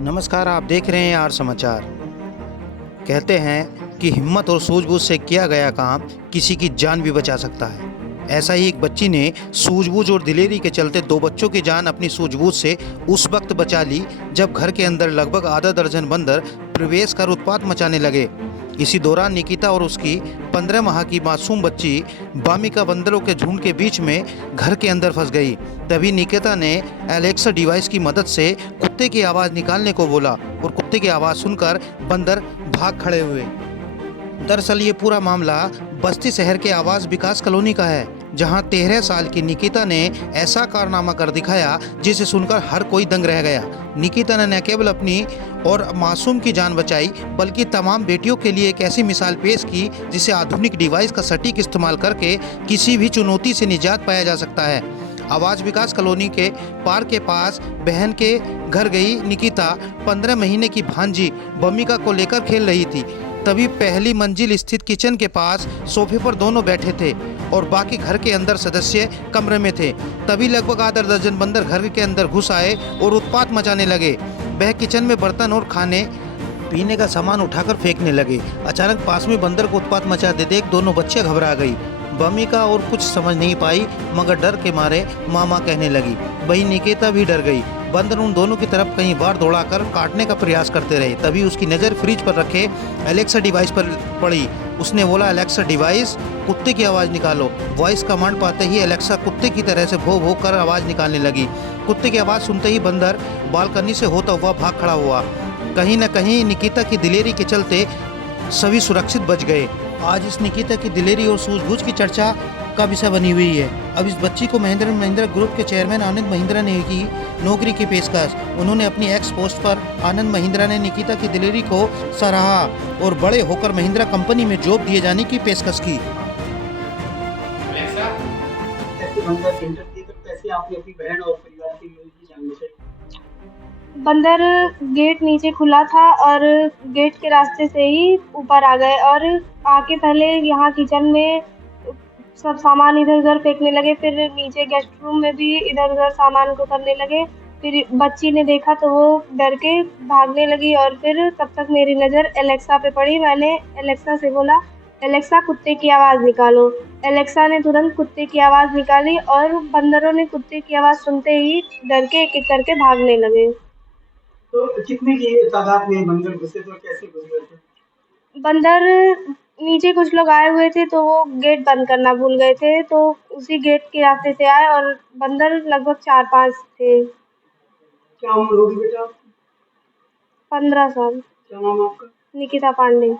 नमस्कार, आप देख रहे हैं आर समाचार। कहते हैं कि हिम्मत और सूझबूझ से किया गया काम किसी की जान भी बचा सकता है। ऐसा ही एक बच्ची ने सूझबूझ और दिलेरी के चलते दो बच्चों की जान अपनी सूझबूझ से उस वक्त बचा ली जब घर के अंदर लगभग आधा दर्जन बंदर प्रवेश कर उत्पात मचाने लगे। इसी दौरान निकिता और उसकी 15 माह की मासूम बच्ची बामिका बंदरों के झुंड के बीच में घर के अंदर फंस गई। तभी निकिता ने एलेक्सा डिवाइस की मदद से कुत्ते की आवाज़ निकालने को बोला और कुत्ते की आवाज़ सुनकर बंदर भाग खड़े हुए। दरअसल ये पूरा मामला बस्ती शहर के आवास विकास कॉलोनी का है, जहां 13 साल की निकिता ने ऐसा कारनामा कर दिखाया जिसे सुनकर हर कोई दंग रह गया। निकिता ने न केवल अपनी और मासूम की जान बचाई, बल्कि तमाम बेटियों के लिए एक ऐसी मिसाल पेश की जिसे आधुनिक डिवाइस का सटीक इस्तेमाल करके किसी भी चुनौती से निजात पाया जा सकता है। आवास विकास कॉलोनी के पार्क के पास बहन के घर गई निकिता 15 महीने की भांजी बमिका को लेकर खेल रही थी। तभी पहली मंजिल स्थित किचन के पास सोफे पर दोनों बैठे थे और बाकी घर के अंदर सदस्य कमरे में थे। तभी लगभग आधा दर्जन बंदर घर के अंदर घुस आए और उत्पात मचाने लगे। वह किचन में बर्तन और खाने पीने का सामान उठाकर फेंकने लगे। अचानक पास में बंदर को उत्पात मचाते देख दोनों बच्चे घबरा गई। बमिका और कुछ समझ नहीं पाई, मगर डर के मारे मामा कहने लगी। वही निकिता भी डर गई। बंदर उन दोनों की तरफ कई बार दौड़ाकर काटने का प्रयास करते रहे। तभी उसकी नज़र फ्रिज पर रखे एलेक्सा डिवाइस पर पड़ी। उसने बोला, एलेक्सा डिवाइस, कुत्ते की आवाज़ निकालो। वॉइस कमांड पाते ही एलेक्सा कुत्ते की तरह से भो भो कर आवाज़ निकालने लगी। कुत्ते की आवाज़ सुनते ही बंदर बालकनी से होता हुआ भाग खड़ा हुआ। कहीं न कहीं निकिता की दिलेरी के चलते सभी सुरक्षित बच गए। आज इस निकिता की दिलेरी और सूझबूझ की चर्चा का विषय बनी हुई है। अब इस बच्ची को महिंद्रा एंड महिंद्रा ग्रुप के चेयरमैन आनंद महिंद्रा ने की नौकरी की पेशकश। उन्होंने अपनी एक्स पोस्ट पर आनंद महिंद्रा ने निकिता की दिलेरी को सराहा और बड़े होकर महिंद्रा कंपनी में जॉब दिए जाने की पेशकश की। बंदर गेट नीचे खुला था और गेट के रास्ते से ही ऊपर आ गए और आके पहले यहाँ किचन में सब सामान इधर-उधर फेंकने लगे, फिर नीचे गेस्ट रूम में भी इधर-उधर सामान को करने लगे। फिर बच्ची ने देखा तो वो डर के भागने लगी और फिर तब तक मेरी नज़र एलेक्सा पे पड़ी। मैंने एलेक्सा से बोला, एलेक्सा कुत्ते की आवाज़ निकालो। एलेक्सा ने तुरंत कुत्ते की आवाज़ निकाली और बंदरों ने कुत्ते की आवाज़ सुनते ही डर के एक-एक करके भागने लगे। तो कितने की तादाद में बंदर घुसे थे और कैसे घुस गए थे? बंदर नीचे कुछ लोग आए हुए थे तो वो गेट बंद करना भूल गए थे, तो उसी गेट के रास्ते से आए और बंदर लगभग 4-5 थे। क्या उम्र होगी बेटा? 15 साल। क्या नाम है आपका? निकिता पांडे।